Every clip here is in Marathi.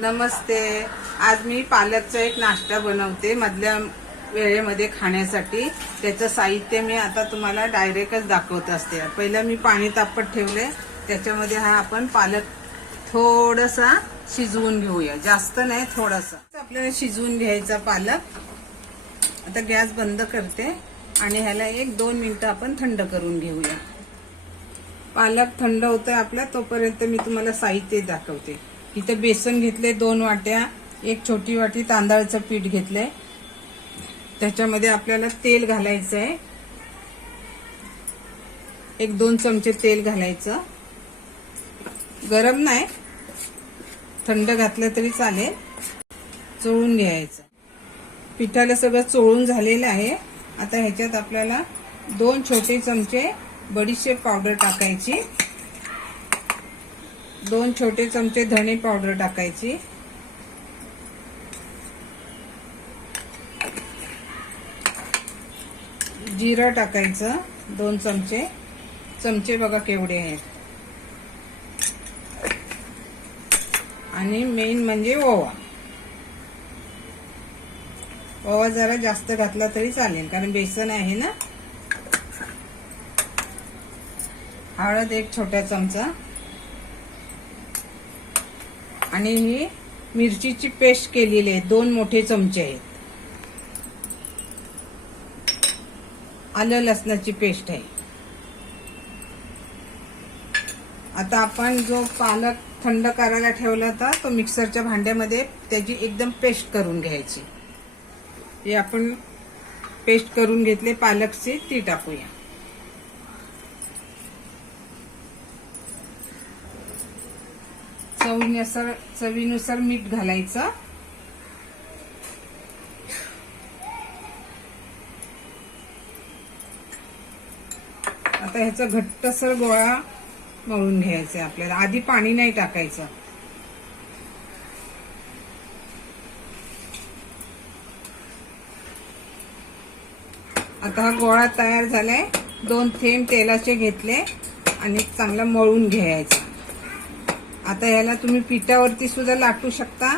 नमस्ते. आज मी पालकचा एक नाश्ता बनवते मधल्या वेळेमध्ये खाण्यासाठी. त्याचं साहित्य मी आता तुम्हाला डायरेक्टच दाखवत असते. पहिलं मी पाणी तापत ठेवले, त्याच्यामध्ये हा आपण पालक थोडासा शिजवून घेऊया, जास्त नाही थोडासा. आपल्याला शिजवून घ्यायचा पालक. आता गॅस बंद करते आणि ह्याला 1-2 मिनिटं आपण थंड करून घेऊया. पालक थंड होतोय आपला, तोपर्यंत मी तुम्हाला साहित्य दाखवते. इथं बेसन घेतले 2 वाट्या, 1 छोटी वाटी तांदळाचं पीठ घेतलंय. त्याच्यामध्ये आपल्याला तेल घालायचं आहे. 1-2 चमचे तेल घालायचं. गरम नाही, थंड घातलं तरी चालेल. चोळून घ्यायचं. पिठाला सगळं चोळून झालेलं आहे. आता ह्याच्यात आपल्याला 2 छोटे चमचे बडीशेप पावडर टाकायची, 2 छोटे चमचे धणे पावडर टाकायची, जिरं टाकायचं 2 चमचे. चमचे बघा केवढे आहेत. आणि मेन म्हणजे ओवा. ओवा जरा जास्त घातला तरी चालेल, कारण बेसन आहे ना. हळद 1 छोटा चमचा. आणि ही मिरचीची पेस्ट केलेली आहे, 2 मोठे चमचे आहेत. आलं लसणाची पेस्ट आहे. आता आपण जो पालक थंड करायला ठेवला होता, तो मिक्सरच्या भांड्यामध्ये त्याची एकदम पेस्ट करून घ्यायची. हे आपण पेस्ट करून घेतले पालकची, ती टाकूया. चवीनुसार मीठ घालायचं. आता ह्याचा घट्टसर गोळा मळून घ्यायचा आपल्याला. आधी पाणी नाही टाकायचं. आता हा गोळा तयार झालाय. 2 थेंब तेलाचे घेतले आणि चांगला मळून घ्यायचा. आता याला तुम्ही पिठावरती सुद्धा लाटू शकता,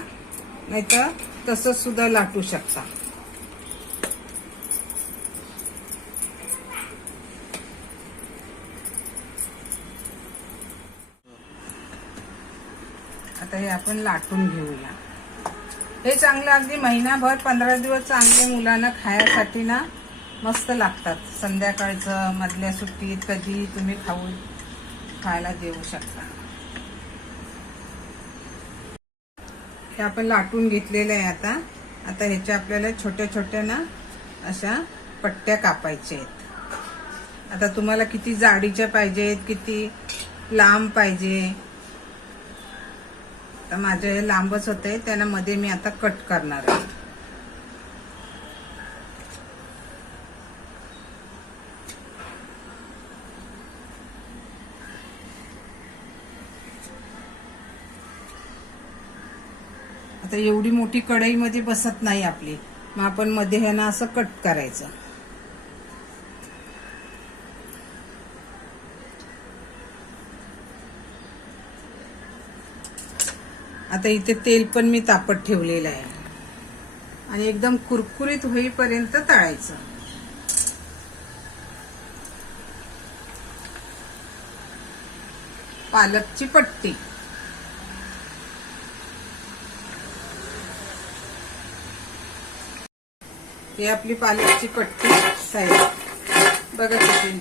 नाहीतर तसंच सुद्धा लाटू शकता. आता हे आपण लाटून घेऊया. हे चांगलं अगदी महिनाभर 15 दिवस चांगले मुलांना खायसाठी ना मस्त लागतात. संध्याकाळचं मधल्या सुट्टीत कधी तुम्ही खायला देऊ शकता. हे आपण लाटून घेतलेलं आहे. आता ह्याच्या आपल्याला छोट्या छोट्या ना अशा पट्ट्या कापायच्या आहेत. आता तुम्हाला किती जाडीच्या पाहिजेत, किती लांब पाहिजे. तर माझे हे लांबच होते, त्याला मध्ये मी आता कट करणार आहे. आता एवढी मोठी कढईमध्ये बसत नाही आपली, मग आपण मध्ये ह्यानं असं कट करायचं. आता इथे तेल पण मी तापत ठेवलेलं आहे आणि एकदम कुरकुरीत होईपर्यंत तळायचं. पालकची पट्टी. ही आपली पालकची पट्टी तयार. बघा किती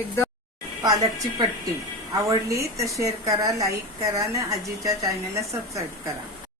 एकदम पालकची पट्टी. आवडली तर शेअर करा, लाईक करा आणि आजीच्या चॅनलला सबस्क्राईब करा.